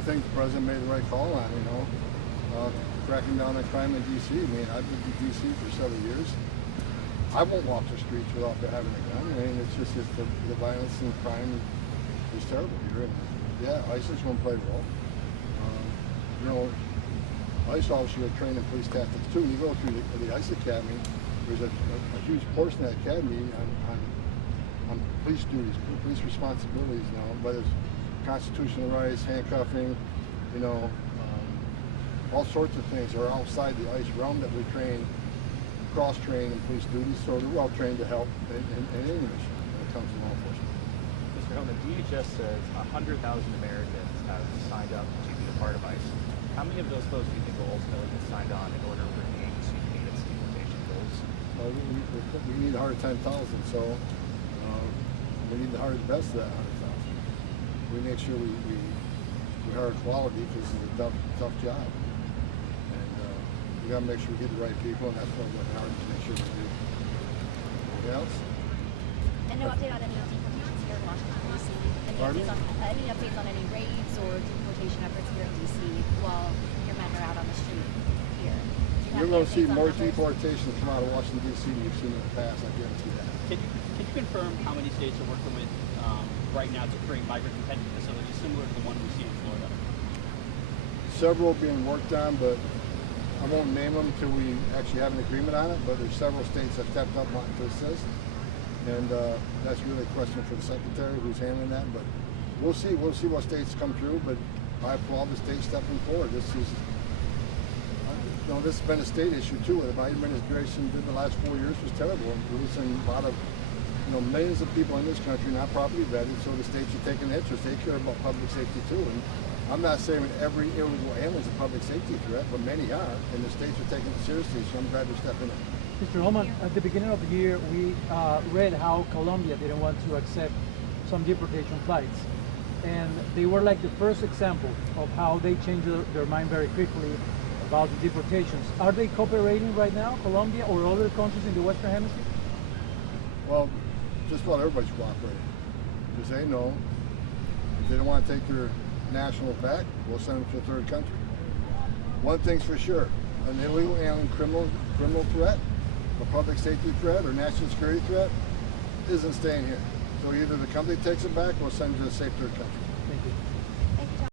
I think the president made the right call on, cracking down on crime in D.C. I mean, I've lived in D.C. for several years. I won't walk the streets without having a gun. I mean, it's just the violence and crime is terrible here. And yeah, ISIS won't play a role. ICE officers are trained in police tactics too. You go through the ICE Academy, there's a huge portion of that academy on police duties, police responsibilities whether it's constitutional rights, handcuffing, all sorts of things are outside the ICE realm that we train, cross-train in police duties, so they're well trained to help in any mission when it comes to law enforcement. Mr. Homan, DHS says 100,000 Americans have signed up to be a part of ICE. How many of those folks do you think will ultimately get signed on in order for the agency to meet its deportation goals? We need 110,000, so we need to hire the best of that 100,000. We make sure we hire quality because this is a tough job. And we got to make sure we get the right people, and that's what we're working hard to make sure we do. Anything else? And no update on any deportations here in Washington, D.C.? Any updates on any raids or deportation efforts here in D.C. while your men are out on the street here? You're going to see more deportations come out of Washington, D.C. than you've seen in the past, I guarantee that. Can you confirm how many states are working with right now to create migrant detention facilities similar to the one we see in Florida? Several being worked on, but I won't name them until we actually have an agreement on it, but there's several states that stepped up wanting to assist. And that's really a question for the secretary who's handling that, but we'll see what states come through, but I applaud the state stepping forward. This has been a state issue too. What the Biden administration did the last 4 years was terrible, and releasing a lot of, millions of people in this country not properly vetted, so the states are taking interest. They care about public safety too, and I'm not saying every illegal alien is a public safety threat, but many are, and the states are taking it seriously, so I'm glad they're stepping in. Mr. Homan, at the beginning of the year, we read how Colombia didn't want to accept some deportation flights. And they were like the first example of how they changed their mind very quickly about the deportations. Are they cooperating right now, Colombia or other countries in the Western Hemisphere? Well, just about everybody's cooperating. Because they know if they don't want to take their nationals back, we'll send them to a third country. One thing's for sure, an illegal alien criminal threat, a public safety threat, or national security threat isn't staying here. So either the company takes it back or sends it to a safe third country.